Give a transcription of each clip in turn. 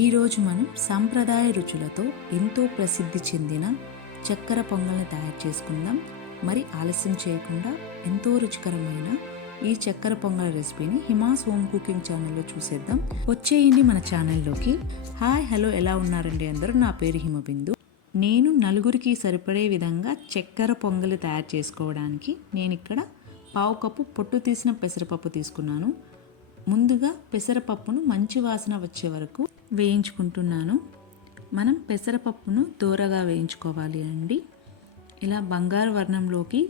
ఈరోజు మనం సాంప్రదాయ రుచులతో ఎంతో ప్రసిద్ధి చెందిన చక్కెర పొంగల్ని తయారు చేసుకుందాం. మరి ఆలస్యం చేయకుండా ఎంతో రుచికరమైన ఈ చక్కెర పొంగల్ రెసిపీని హిమాస్ హోమ్ కుకింగ్ ఛానల్లో చూసేద్దాం. వచ్చేయండి మన ఛానల్లోకి. హాయ్ హలో, ఎలా ఉన్నారండి అందరూ? నా పేరు హిమబిందు. నేను నలుగురికి సరిపడే విధంగా చక్కెర పొంగలి తయారు చేసుకోవడానికి నేను ఇక్కడ పావు కప్పు పొట్టు తీసిన పెసరపప్పు తీసుకున్నాను. ముందుగా పెసరపప్పును మంచి వాసన వచ్చే వరకు వేయించుకుంటున్నాను. మనం పెసరపప్పును దూరగా వేయించుకోవాలి అండి. ఇలా బంగారు వర్ణంలోకి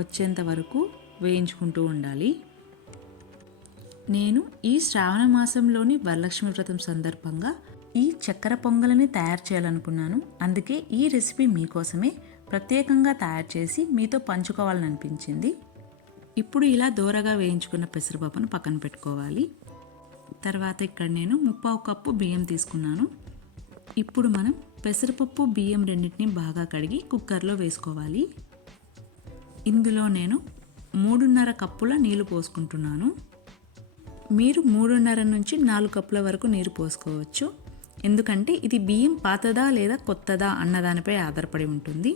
వచ్చేంత వరకు వేయించుకుంటూ ఉండాలి. నేను ఈ శ్రావణ మాసంలోని వరలక్ష్మి వ్రతం సందర్భంగా ఈ చక్కెర పొంగలిని తయారు చేయాలనుకున్నాను. అందుకే ఈ రెసిపీ మీకోసమే ప్రత్యేకంగా తయారు చేసి మీతో పంచుకోవాలని అనిపించింది. ఇప్పుడు ఇలా దూరగా వేయించుకున్న పెసరపప్పును పక్కన పెట్టుకోవాలి. తర్వాత ఇక్కడ నేను 3/4 కప్పు బియ్యం తీసుకున్నాను. ఇప్పుడు మనం పెసరపప్పు బియ్యం రెండింటిని బాగా కడిగి కుక్కర్లో వేసుకోవాలి. ఇందులో నేను 3.5 కప్పుల నీళ్లు పోసుకుంటున్నాను. మీరు 3.5 నుంచి 4 కప్పుల వరకు నీరు పోసుకోవచ్చు. ఎందుకంటే ఇది బియ్యం పాతదా లేదా కొత్తదా అన్నదానిపై ఆధారపడి ఉంటుంది.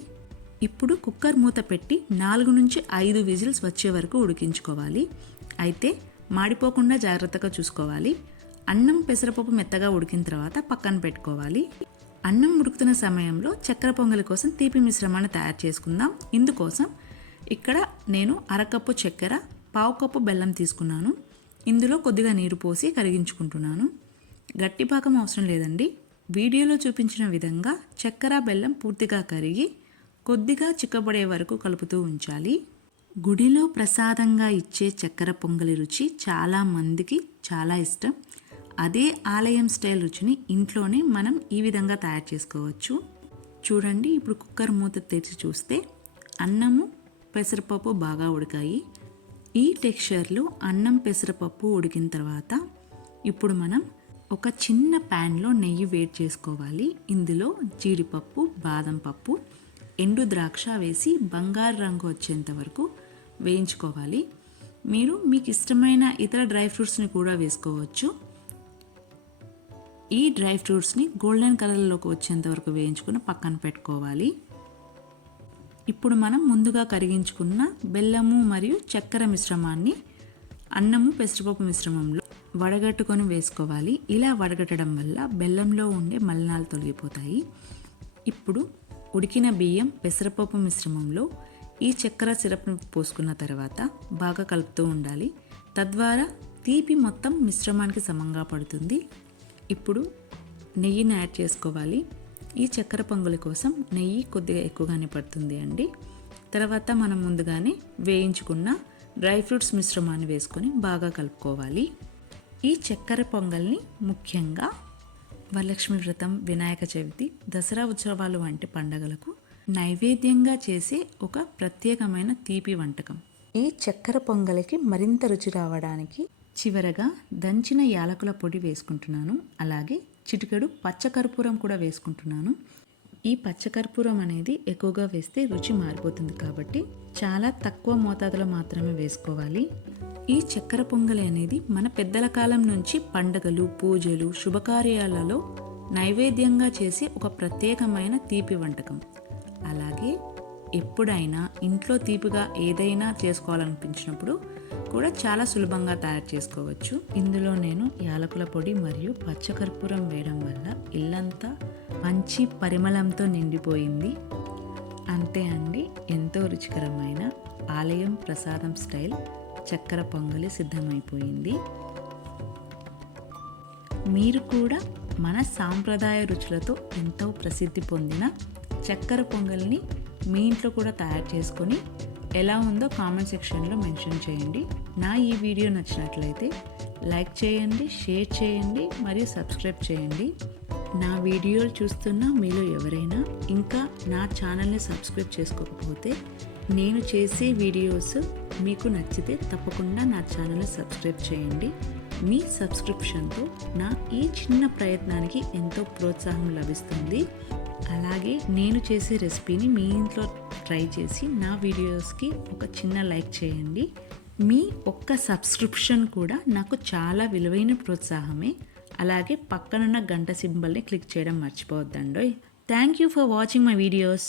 ఇప్పుడు కుక్కర్ మూత పెట్టి 4 నుంచి 5 విజిల్స్ వచ్చే వరకు ఉడికించుకోవాలి. అయితే మాడిపోకుండా జాగ్రత్తగా చూసుకోవాలి. అన్నం పెసరపప్పు మెత్తగా ఉడికిన తర్వాత పక్కన పెట్టుకోవాలి. అన్నం ఉడుకుతున్న సమయంలో చక్కెర పొంగలి కోసం తీపి మిశ్రమాన్ని తయారు చేసుకుందాం. ఇందుకోసం ఇక్కడ నేను 1/2 కప్పు చక్కెర, 1/2 కప్పు బెల్లం తీసుకున్నాను. ఇందులో కొద్దిగా నీరు పోసి కరిగించుకుంటున్నాను. గట్టి పాకం అవసరం లేదండి. వీడియోలో చూపించిన విధంగా చక్కెర బెల్లం పూర్తిగా కరిగి కొద్దిగా చిక్కబడే వరకు కలుపుతూ ఉంచాలి. గుడిలో ప్రసాదంగా ఇచ్చే చక్కెర పొంగలి రుచి చాలా మందికి చాలా ఇష్టం. అదే ఆలయం స్టైల్ రుచిని ఇంట్లోనే మనం ఈ విధంగా తయారు చేసుకోవచ్చు. చూడండి, ఇప్పుడు కుక్కర్ మూత తెరిచి చూస్తే అన్నము పెసరపప్పు బాగా ఉడికాయి. ఈ టెక్స్చర్లో అన్నం పెసరపప్పు ఉడికిన తర్వాత ఇప్పుడు మనం ఒక చిన్న ప్యాన్లో నెయ్యి వేడి చేసుకోవాలి. ఇందులో జీడిపప్పు, బాదం పప్పు, ఎండు ద్రాక్ష వేసి బంగారు రంగు వచ్చేంత వరకు వేయించుకోవాలి. మీరు మీకు ఇష్టమైన ఇతర డ్రై ఫ్రూట్స్ని కూడా వేసుకోవచ్చు. ఈ డ్రై ఫ్రూట్స్ని గోల్డెన్ కలర్లోకి వచ్చేంత వరకు వేయించుకుని పక్కన పెట్టుకోవాలి. ఇప్పుడు మనం ముందుగా కరిగించుకున్న బెల్లము మరియు చక్కెర మిశ్రమాన్ని అన్నము పెసరపప్పు మిశ్రమంలో వడగట్టుకొని వేసుకోవాలి. ఇలా వడగట్టడం వల్ల బెల్లంలో ఉండే మలినాలు తొలగిపోతాయి. ఇప్పుడు ఉడికిన బియ్యం పెసరపప్పు మిశ్రమంలో ఈ చక్కెర సిరప్ను పోసుకున్న తర్వాత బాగా కలుపుతూ ఉండాలి. తద్వారా తీపి మొత్తం మిశ్రమానికి సమంగా పడుతుంది. ఇప్పుడు నెయ్యిని యాడ్ చేసుకోవాలి. ఈ చక్కెర పొంగలి కోసం నెయ్యి కొద్దిగా ఎక్కువగానే పడుతుంది అండి. తర్వాత మనం ముందుగానే వేయించుకున్న డ్రై ఫ్రూట్స్ మిశ్రమాన్ని వేసుకొని బాగా కలుపుకోవాలి. ఈ చక్కెర పొంగల్ని ముఖ్యంగా వరలక్ష్మి వ్రతం, వినాయక చవితి, దసరా ఉత్సవాలు వంటి పండుగలకు నైవేద్యంగా చేసే ఒక ప్రత్యేకమైన తీపి వంటకం. ఈ చక్కెర పొంగలికి మరింత రుచి రావడానికి చివరగా దంచిన యాలకుల పొడి వేసుకుంటున్నాను. అలాగే చిటికెడు పచ్చకర్పూరం కూడా వేసుకుంటున్నాను. ఈ పచ్చకర్పూరం అనేది ఎక్కువగా వేస్తే రుచి మారిపోతుంది కాబట్టి చాలా తక్కువ మోతాదులో మాత్రమే వేసుకోవాలి. ఈ చక్కెర పొంగలి అనేది మన పెద్దల కాలం నుంచి పండుగలు, పూజలు, శుభకార్యాలలో నైవేద్యంగా చేసే ఒక ప్రత్యేకమైన తీపి వంటకం. అలాగే ఎప్పుడైనా ఇంట్లో తీపిగా ఏదైనా చేసుకోవాలనిపించినప్పుడు కూడా చాలా సులభంగా తయారు చేసుకోవచ్చు. ఇందులో నేను యాలకుల పొడి మరియు పచ్చకర్పూరం వేయడం వల్ల ఇల్లంతా మంచి పరిమళంతో నిండిపోయింది. అంతే అండి, ఎంతో రుచికరమైన ఆలయం ప్రసాదం స్టైల్ చక్కెర పొంగలి సిద్ధమైపోయింది. మీరు కూడా మన సాంప్రదాయ రుచులతో ఎంతో ప్రసిద్ధి పొందిన చక్కెర పొంగల్ని మీ ఇంట్లో కూడా తయారు చేసుకొని ఎలా ఉందో కామెంట్ సెక్షన్లో మెన్షన్ చేయండి. నా ఈ వీడియో నచ్చినట్లయితే లైక్ చేయండి, షేర్ చేయండి మరియు సబ్స్క్రైబ్ చేయండి. నా వీడియోలు చూస్తున్న మీలో ఎవరైనా ఇంకా నా ఛానల్ని సబ్స్క్రైబ్ చేసుకోకపోతే, నేను చేసే వీడియోస్ మీకు నచ్చితే తప్పకుండా నా ఛానల్ని సబ్స్క్రైబ్ చేయండి. మీ సబ్స్క్రిప్షన్తో నా ఈ చిన్న ప్రయత్నానికి ఎంతో ప్రోత్సాహం లభిస్తుంది. అలాగే నేను చేసే రెసిపీని మీ ఇంట్లో ట్రై చేసి నా వీడియోస్కి ఒక చిన్న లైక్ చేయండి. మీ ఒక్క సబ్స్క్రిప్షన్ కూడా నాకు చాలా విలువైన ప్రోత్సాహమే. అలాగే పక్కనున్న గంట సింబల్ని క్లిక్ చేయడం మర్చిపోవద్దండోయ్. Thank you for watching my videos.